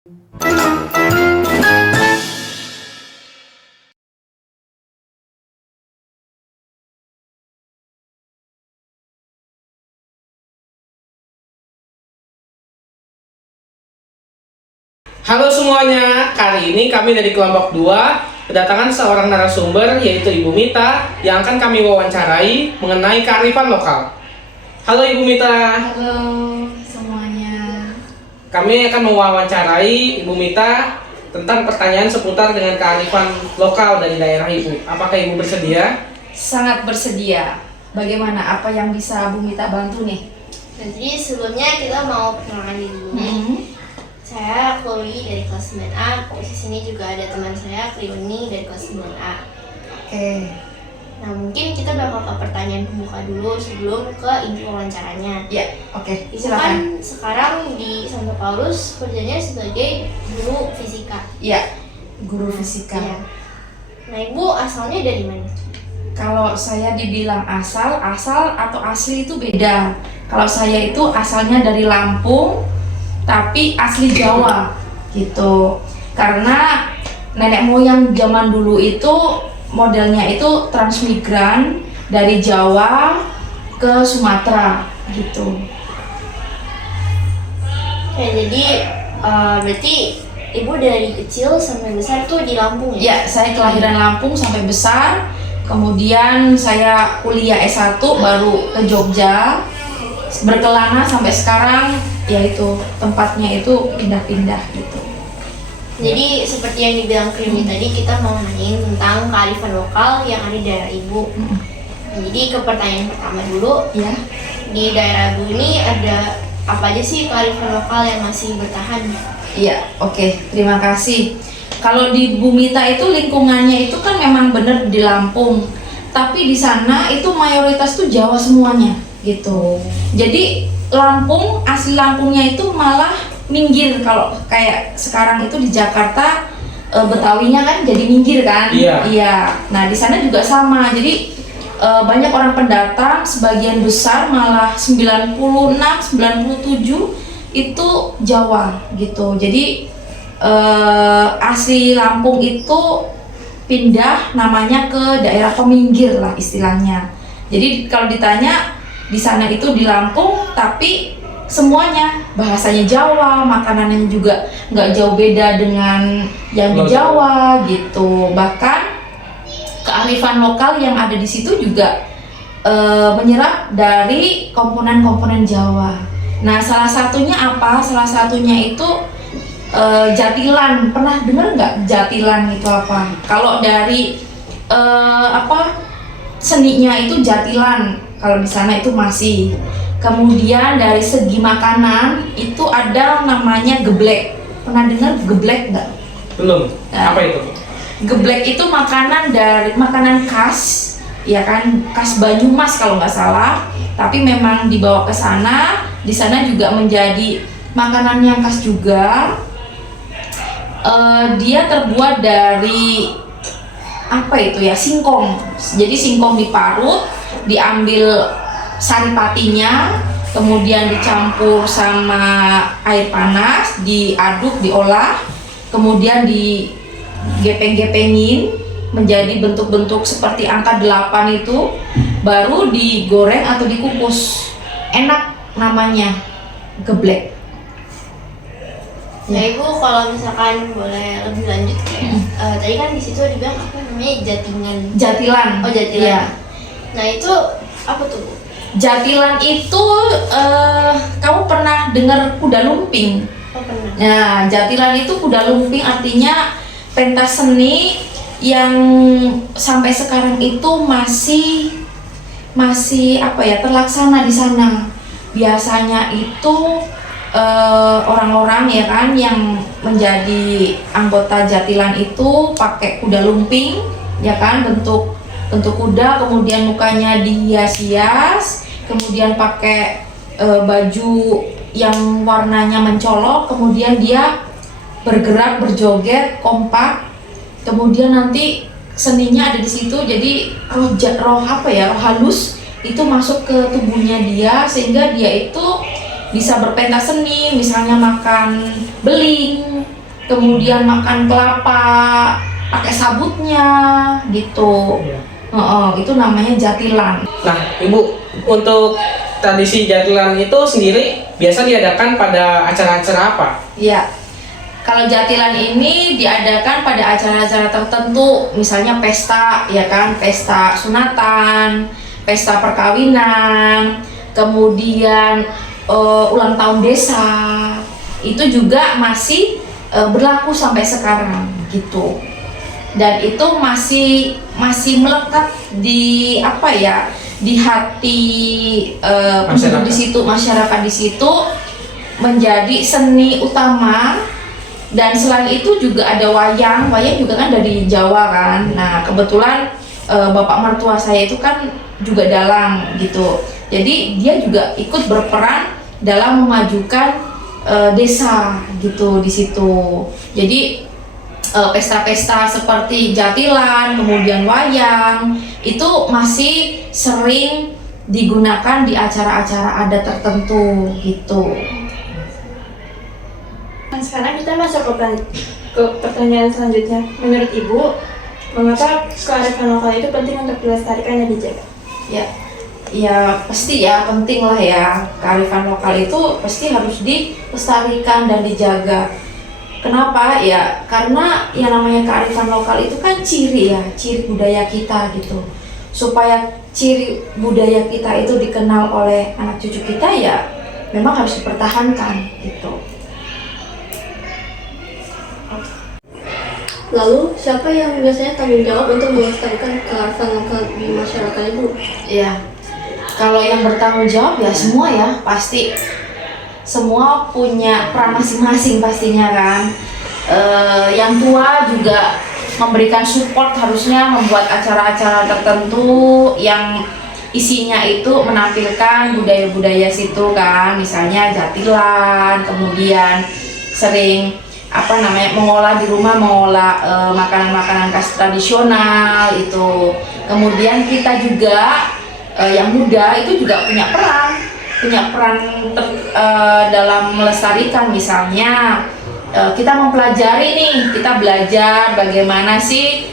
Halo semuanya, kali ini kami dari kelompok 2 kedatangan seorang narasumber yaitu Ibu Mita yang akan kami wawancarai mengenai kearifan lokal. Halo Ibu Mita. Halo semuanya. Kami akan mewawancarai Ibu Mita tentang pertanyaan seputar dengan kearifan lokal dari daerah Ibu. Apakah Ibu bersedia? Sangat bersedia. Bagaimana? Apa yang bisa Bu Mita bantu nih? Jadi sebelumnya kita mau perkenalan dulu. Saya Chloe dari kelas 9A. Di sini juga ada teman saya, Kriuni dari kelas 9A. Oke. Nah, mungkin kita bakal ke pertanyaan pembuka dulu sebelum ke inti wawancaranya. Ya, oke. Ibu Silakan. kan sekarang di Santo Paulus kerjanya sebagai guru fisika. Ya, guru fisika. Iya. Nah, Ibu asalnya dari mana? Kalau saya dibilang asal atau asli itu beda. Kalau saya itu asalnya dari Lampung, tapi asli Jawa gitu. Karena nenek moyang zaman dulu itu modelnya itu transmigran dari Jawa ke Sumatera gitu. Oke, jadi berarti Ibu dari kecil sampai besar tuh di Lampung ya? Ya, saya kelahiran Lampung sampai besar. Kemudian saya kuliah S1 baru ke Jogja. Berkelana sampai sekarang, yaitu tempatnya itu pindah-pindah gitu. Jadi seperti yang dibilang Kriuni tadi, kita mau nanyain tentang kearifan lokal yang ada di daerah Ibu. Nah, jadi ke pertanyaan pertama dulu, Ya. di daerah Ibu ini ada apa aja sih kearifan lokal yang masih bertahan? Iya, oke. Terima kasih. Kalau di Bu Mita itu lingkungannya itu kan memang benar di Lampung. Tapi di sana itu mayoritas tuh Jawa semuanya gitu. Jadi Lampung, asli Lampungnya itu malah minggir. Kalau kayak sekarang itu di Jakarta Betawinya kan jadi minggir kan? Iya. Iya. Nah, di sana juga sama. Jadi banyak orang pendatang, sebagian besar malah 96, 97 itu Jawa gitu. Jadi asli Lampung itu pindah namanya ke daerah peminggir lah istilahnya. Jadi kalau ditanya di sana itu di Lampung, tapi semuanya bahasanya Jawa, makanannya juga nggak jauh beda dengan yang di Jawa gitu. Bahkan kearifan lokal yang ada di situ juga menyerap dari komponen-komponen Jawa. Nah, salah satunya apa? Salah satunya itu jatilan. Pernah dengar nggak jatilan itu apa? Kalau dari seninya itu jatilan. Kalau di sana itu masih. Kemudian dari segi makanan itu ada namanya geblek. Pernah dengar geblek nggak? Belum. Nah. Apa itu? Geblek itu makanan khas, ya kan, khas Banyumas kalau nggak salah. Tapi memang dibawa ke sana, di sana juga menjadi makanan yang khas juga. Dia terbuat dari apa itu ya, singkong. Jadi singkong diparut, diambil saripatinya, kemudian dicampur sama air panas, diaduk, diolah, kemudian digepeng-gepengin menjadi bentuk-bentuk seperti angka 8 itu, baru digoreng atau dikukus. Enak, namanya geblek. Nah, Ibu kalau misalkan boleh lebih lanjut kayak tadi kan di situ dibilang apa namanya Jatilan. Oh, jatilan. Iya. Nah, itu apa tuh, Bu? Jatilan itu kamu pernah dengar kuda lumping? Oh, pernah. Nah, jatilan itu kuda lumping, artinya pentas seni yang sampai sekarang itu masih apa ya, terlaksana di sana. Biasanya itu orang-orang ya kan yang menjadi anggota jatilan itu pakai kuda lumping, ya kan, bentuk kuda, kemudian mukanya dihias-hias, kemudian pakai baju yang warnanya mencolok, kemudian dia bergerak, berjoget kompak, kemudian nanti seninya ada di situ. Jadi roh halus itu masuk ke tubuhnya dia, sehingga dia itu bisa berpentas seni, misalnya makan beling, kemudian makan kelapa pakai sabutnya gitu. Itu namanya jatilan. Nah, Ibu, untuk tradisi jatilan itu sendiri biasa diadakan pada acara-acara apa? Ya, kalau jatilan ini diadakan pada acara-acara tertentu, misalnya pesta, ya kan, pesta sunatan, pesta perkawinan, kemudian ulang tahun desa, itu juga masih berlaku sampai sekarang gitu. Dan itu masih melekat di apa ya, di hati penduduk di situ, masyarakat di situ, menjadi seni utama. Dan selain itu juga ada wayang juga kan dari Jawa kan. Nah kebetulan bapak mertua saya itu kan juga dalang gitu. Jadi dia juga ikut berperan dalam memajukan desa gitu di situ. Jadi pesta-pesta seperti jatilan, kemudian wayang itu masih sering digunakan di acara-acara adat tertentu gitu. Sekarang kita masuk ke pertanyaan selanjutnya. Menurut Ibu, mengapa kearifan lokal itu penting untuk dilestarikan dan dijaga? Ya pasti ya, penting lah ya. Kearifan lokal itu pasti harus dilestarikan dan dijaga. Kenapa? Ya karena yang namanya kearifan lokal itu kan ciri budaya kita gitu. Supaya ciri budaya kita itu dikenal oleh anak cucu kita, ya memang harus dipertahankan gitu. Lalu siapa yang biasanya tanggung jawab untuk melestarikan kearifan lokal di masyarakat Ibu? Ya, kalau yang bertanggung jawab ya semua ya, pasti semua punya peran masing-masing pastinya kan. Yang tua juga memberikan support, harusnya membuat acara-acara tertentu yang isinya itu menampilkan budaya-budaya situ kan, misalnya jatilan, kemudian sering mengolah di rumah, makanan-makanan khas tradisional itu. Kemudian kita juga yang muda itu juga punya peran dalam melestarikan. Misalnya kita mempelajari nih, kita belajar bagaimana sih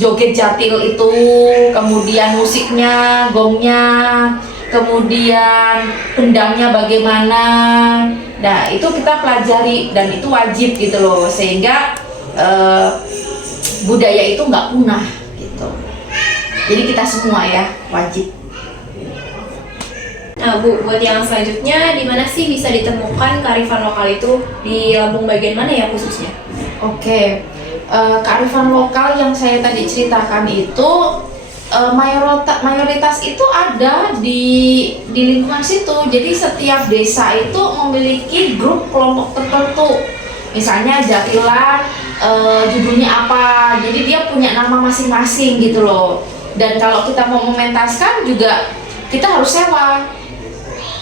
joget jatil itu, kemudian musiknya, gongnya, kemudian kendangnya bagaimana. Nah itu kita pelajari dan itu wajib gitu loh, sehingga budaya itu nggak punah gitu. Jadi kita semua ya wajib. Nah Bu, buat yang selanjutnya, di mana sih bisa ditemukan kearifan lokal itu? Di Lampung bagian mana ya khususnya? Oke, kearifan lokal yang saya tadi ceritakan itu mayoritas itu ada di lingkungan situ. Jadi setiap desa itu memiliki grup kelompok tertentu. Misalnya jatilan, judulnya apa, jadi dia punya nama masing-masing gitu loh. Dan kalau kita mau mementaskan juga kita harus sewa.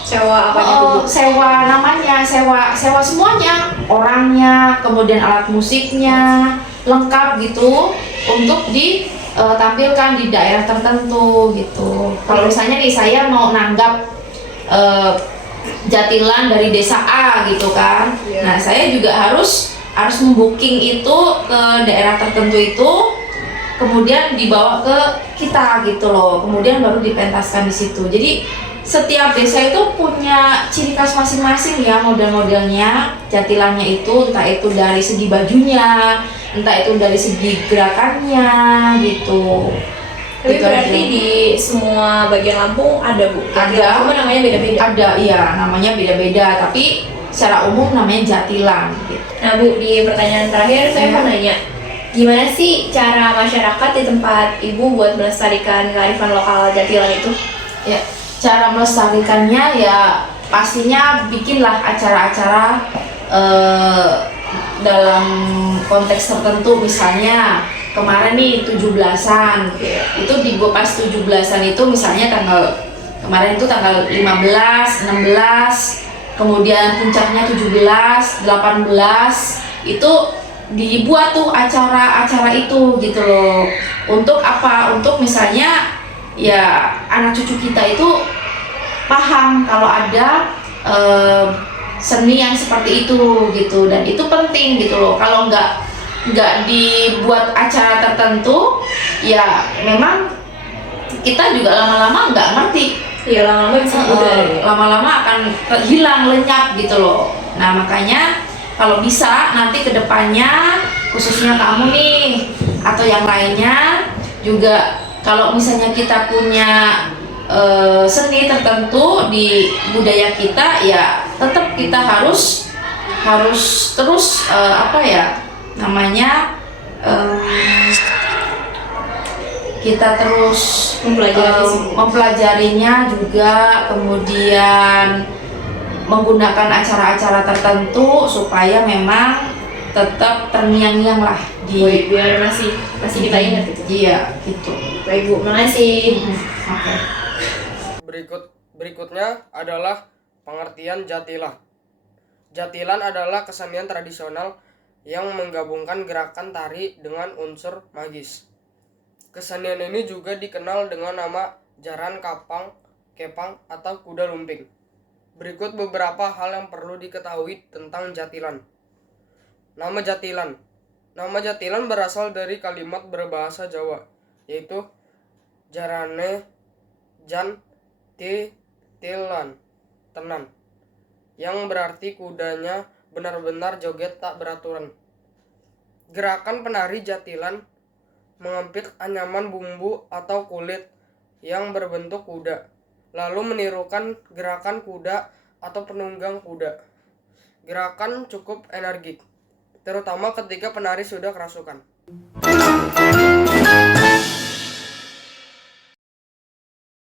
Sewa apanya tuh Bu? Sewa namanya, sewa semuanya, orangnya, kemudian alat musiknya, lengkap gitu untuk ditampilkan di daerah tertentu gitu. Kalau misalnya nih saya mau nanggap jatilan dari desa A gitu kan, nah saya juga harus membooking itu ke daerah tertentu itu, kemudian dibawa ke kita gitu loh, kemudian baru dipentaskan di situ. Jadi setiap desa itu punya ciri khas masing-masing ya, model-modelnya jatilannya itu, entah itu dari segi bajunya, entah itu dari segi gerakannya gitu. Tapi Gitu berarti aja. di semua bagian Lampung ada Bu? Ada. Cuma namanya beda-beda? Ada, iya namanya beda-beda, tapi secara umum namanya jatilan gitu. Nah Bu, di pertanyaan terakhir saya mau nanya, gimana sih cara masyarakat di tempat Ibu buat melestarikan kearifan lokal jatilan itu? Ya, cara melestarikannya ya pastinya bikinlah acara-acara dalam konteks tertentu. Misalnya kemarin nih 17-an, itu di pas 17-an itu misalnya kemarin itu tanggal 15, 16, kemudian puncaknya 17, 18, itu dibuat tuh acara-acara itu gitu loh. Untuk apa? Untuk misalnya ya anak cucu kita itu paham kalau ada seni yang seperti itu gitu, dan itu penting gitu loh. Kalau nggak dibuat acara tertentu, ya memang kita juga lama-lama nggak ngerti. Iya, lama-lama bisa udah ya. Lama-lama akan hilang, lenyap gitu loh. Nah makanya kalau bisa nanti kedepannya, khususnya kamu nih atau yang lainnya juga, kalau misalnya kita punya seni tertentu di budaya kita, ya tetap kita harus terus kita terus mempelajarinya juga, kemudian menggunakan acara-acara tertentu supaya memang tetap terngiang-ngiang lah Biar masih kita ingat gitu. Iya gitu. Baik Bu, makasih. Oke. Berikutnya adalah pengertian jatilan. Jatilan adalah kesenian tradisional yang menggabungkan gerakan tari dengan unsur magis. Kesenian ini juga dikenal dengan nama jaran kapang, kepang, atau kuda lumping. Berikut beberapa hal yang perlu diketahui tentang jatilan. Nama jatilan. Nama jatilan berasal dari kalimat berbahasa Jawa, yaitu jarane jan tilan tenan, yang berarti kudanya benar-benar joget tak beraturan. Gerakan penari jatilan mengempit anyaman bumbu atau kulit yang berbentuk kuda, lalu menirukan gerakan kuda atau penunggang kuda. Gerakan cukup energik, terutama ketika penari sudah kerasukan.